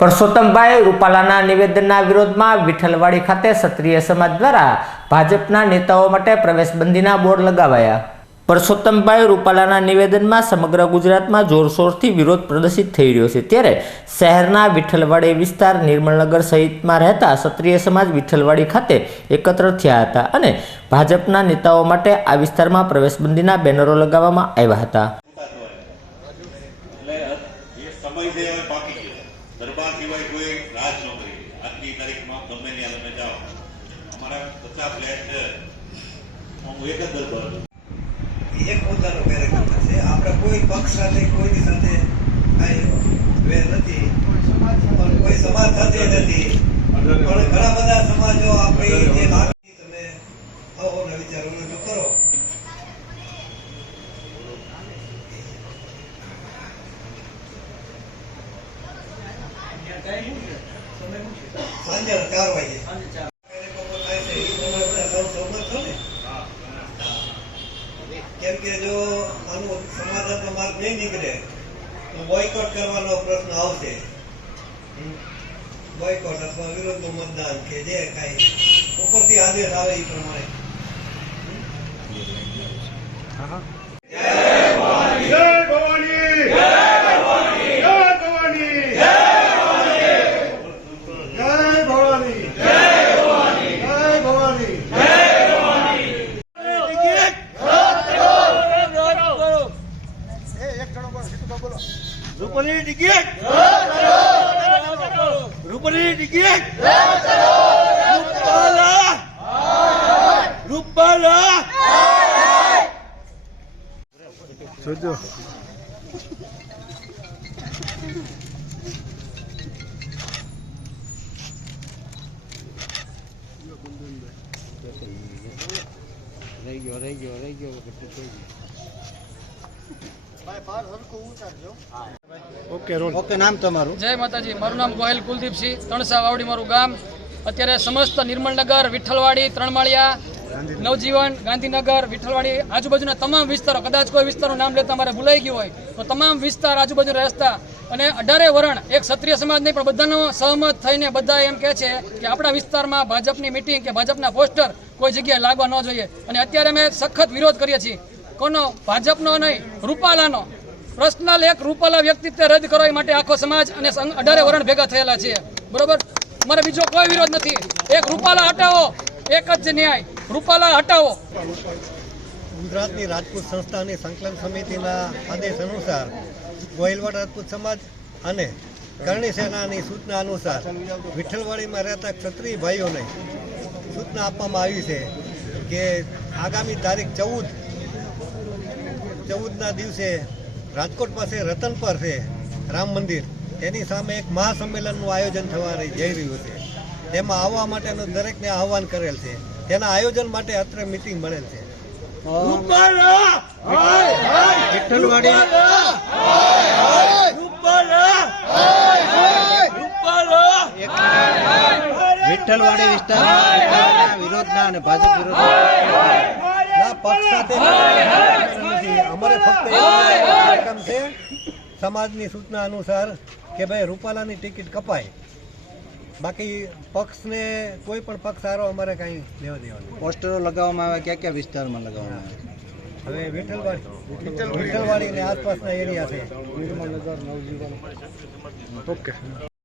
પરસોત્તમભાઈ રૂપાલાના નિવેદનના વિરોધમાં વિઠ્ઠલવાડી ખાતે ક્ષત્રિય સમાજ દ્વારા ભાજપના નેતાઓ માટે પ્રવેશબંધીના બોર્ડ લગાવાયા. પરસોત્તમભાઈ રૂપાલાના નિવેદનમાં સમગ્ર ગુજરાતમાં જોરશોરથી વિરોધ પ્રદર્શિત થઈ રહ્યો છે. ત્યારે શહેરના વિઠ્ઠલવાડી વિસ્તાર નિર્મળનગર સહિતમાં રહેતા ક્ષત્રિય સમાજ વિઠ્ઠલવાડી ખાતે એકત્ર થયા હતા અને ભાજપના નેતાઓ માટે આ વિસ્તારમાં પ્રવેશબંધીના બેનરો લગાવવામાં આવ્યા હતા એટલે એ સમય છે હવે બાકી છે દરબાર સિવાય કોઈ રાજ ન આજની તારીખમાં ગમે ત્યાં તમે જાઓ. અમારા પચાસ ફ્લેટ છે. હું એક જ દરબાર એક પોતાનો વેર છે આપણે કોઈ પક્ષ સાથે, કોઈની સાથે વેર નથી. પણ કોઈ સમાજ સાથે નથી. પણ ઘણા બધા સમાજો આપણી જે લાગણી તમે આવો ને વિચારો રજૂ કરો સાંજે ચાર વાગે કેમ કે જો આનું સમાધાનનો માર્ગ નહીં નીકળે તો બોયકોટ કરવાનો પ્રશ્ન આવશે બોયકોટ અથવા વિરોધનું મતદાન કે જે કાંઈ ઉપરથી આદેશ આવે એ પ્રમાણે જય ભવાની જય ભવાની જય ભવાની જય ભવાની જય ભવાની રૂપલી ટિકિટ રૂપલી ટિકિટ રૂપાલા રૂપાલા ઓકે નામ તમારું? જય માતાજી મારું નામ ગોહિલ કુલદીપસિંહ તણસા વાવડી મારું ગામ. અત્યારે સમસ્ત નિર્મળનગર વિઠ્ઠલવાડી ત્રણમાળિયા નવજીવન ગાંધીનગર વિઠ્ઠલવાડી આજુબાજુના તમામ વિસ્તારો કદાચ કોઈ વિસ્તારનું નામ લેતા મારે ભૂલાઈ ગયું હોય તો તમામ વિસ્તાર આજુબાજુ રસ્તા અને અઢારે વરણ એક ક્ષત્રિય સમાજ નહીં પણ બધાનો સહમત થઈને બધા એમ કહે છે કે આપણા વિસ્તારમાં ભાજપની મિટિંગ કે ભાજપના પોસ્ટર કોઈ જગ્યાએ લાગવા ન જોઈએ. અને અત્યારે અમે સખત વિરોધ કરીએ છીએ. કોનો ભાજપનો નહીં, રૂપાલાનો. પર્સનલ એક રૂપાલા વ્યક્તિત્વ રદ કરવા માટે આખો સમાજ અને અઢારે વરણ ભેગા થયેલા છે. બરોબર? મારે બીજો કોઈ વિરોધ નથી. એક રૂપાલા હટાવો, એક જ ન્યાય. રૂપાલા હટાવો. ગુજરાતની રાજપૂત સંસ્થાની સંકલન સમિતિના આદેશ અનુસાર ગોહિલવાડ રાજપૂત સમાજ અને કરણી સેનાની સૂચના અનુસાર વિઠ્ઠલવાડીમાં રહેતા ક્ષત્રિય ભાઈઓને સૂચના આપવામાં આવી છે કે આગામી તારીખ ચૌદ ચૌદના દિવસે રાજકોટ પાસે રતન પર છે રામ મંદિર. તેની સામે એક મહાસંમેલનનું આયોજન થવા જઈ રહ્યું છે. તેમાં આવવા માટેનું દરેકને આહવાન કરેલ છે. તેના આયોજન માટે અત્રે મિટિંગ મળેલ છે. વિઠ્ઠલવાડી. વિસ્તારમાં વિરોધના અને ભાજપ વિરોધના પક્ષ સાથે અમારે ફક્ત છે સમાજની સૂચના અનુસાર કે ભાઈ રૂપાલાની ટિકિટ કપાય. બાકી પક્ષને કોઈ પણ પક્ષ સારો અમારે કાંઈ લેવા દેવાનું પોસ્ટરો લગાવવામાં આવે ક્યાં ક્યાં વિસ્તારમાં લગાવવામાં આવે? હવે વિઠ્ઠલવાડી વિઠ્ઠલવાડી ને આસપાસના એરિયા છે. ઓકે.